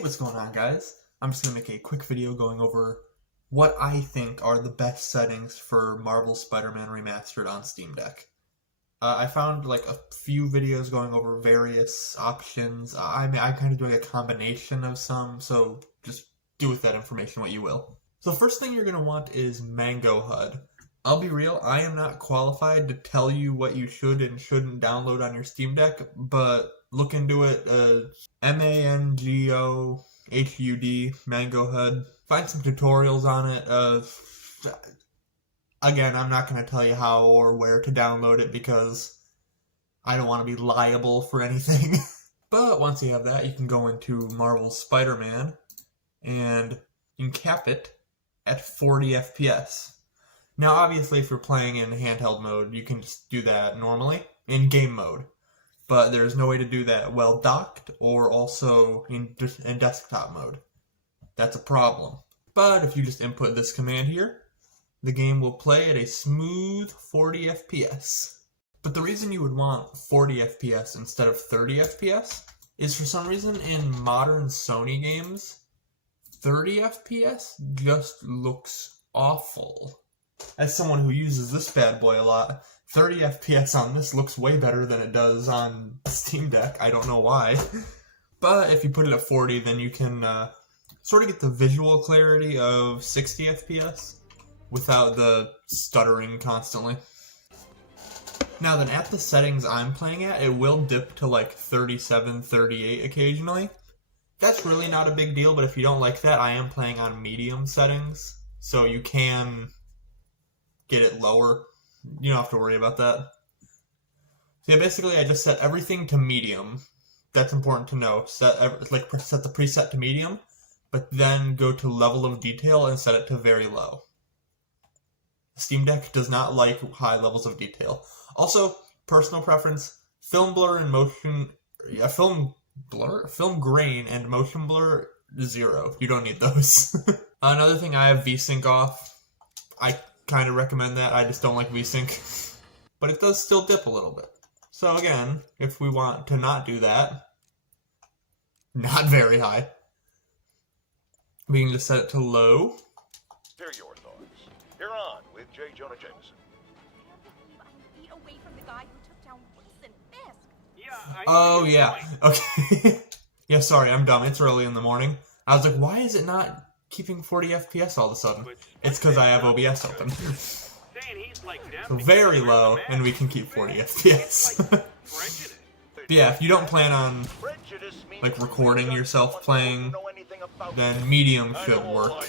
What's going on, guys? I'm just going to make a quick video going over what I think are the best settings for Marvel Spider-Man Remastered on Steam Deck. I found like a few videos going over various options. I'm kind of doing a combination of some, so just do with that information what you will. So the first thing you're going to want is Mango HUD. I'll be real, I am not qualified to tell you what you should and shouldn't download on your Steam Deck, but look into it. MANGO HUD, Mango HUD. Find some tutorials on it. Again, I'm not going to tell you how or where to download it because I don't want to be liable for anything. But once you have that, you can go into Marvel Spider-Man and you can cap it at 40 FPS. Now, obviously, if you're playing in handheld mode, you can just do that normally in game mode. But there's no way to do that while docked or also in desktop mode. That's a problem. But if you just input this command here, the game will play at a smooth 40 FPS. But the reason you would want 40 FPS instead of 30 FPS is for some reason in modern Sony games, 30 FPS just looks awful. As someone who uses this bad boy a lot, 30 FPS on this looks way better than it does on Steam Deck. I don't know why. But if you put it at 40, then you can sort of get the visual clarity of 60 FPS without the stuttering constantly. Now then, at the settings I'm playing at, it will dip to like 37, 38 occasionally. That's really not a big deal, but if you don't like that, I am playing on medium settings, so you can get it lower. You don't have to worry about that. So yeah, basically I just set everything to medium. That's important to know. Set the preset to medium, but then go to level of detail and set it to very low. Steam Deck does not like high levels of detail. Also, personal preference, film blur and motion, film grain and motion blur, 0. You don't need those. Another thing, I have VSync off. I kind of recommend that. I just don't like VSync. But it does still dip a little bit. So again, if we want to not do that, not very high, we can just set it to low. Hear your thoughts. You're on with J. Jonah Jameson. Feet away from the guy who took down Wilson Fisk. Yeah, Oh yeah, okay. Yeah, sorry, I'm dumb. It's early in the morning. I was like, why is it not keeping 40 FPS all of a sudden? It's because I have OBS open. So very low, and we can keep 40 FPS. But yeah, if you don't plan on like recording yourself playing, then medium should work.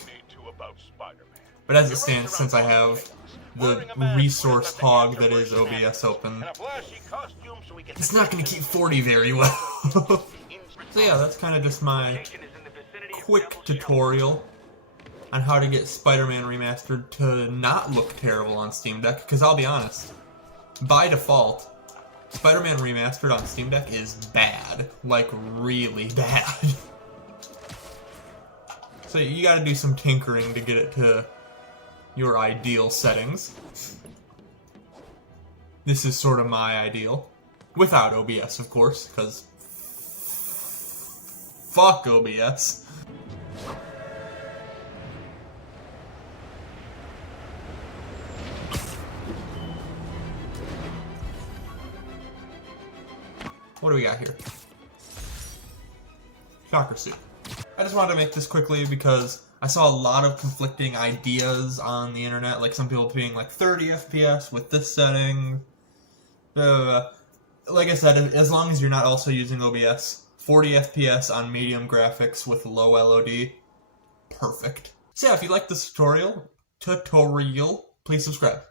But as it stands, since I have the resource hog that is OBS open, it's not going to keep 40 very well. So yeah, that's kind of just my quick tutorial on how to get Spider-Man Remastered to not look terrible on Steam Deck, because I'll be honest, by default, Spider-Man Remastered on Steam Deck is bad. Like, really bad. So you gotta do some tinkering to get it to your ideal settings. This is sort of my ideal. Without OBS, of course, because fuck OBS. What do we got here? Shocker suit. I just wanted to make this quickly because I saw a lot of conflicting ideas on the internet, like some people being like 30 FPS with this setting. Like I said, as long as you're not also using OBS, 40 FPS on medium graphics with low LOD, perfect. So yeah, if you like this tutorial, please subscribe.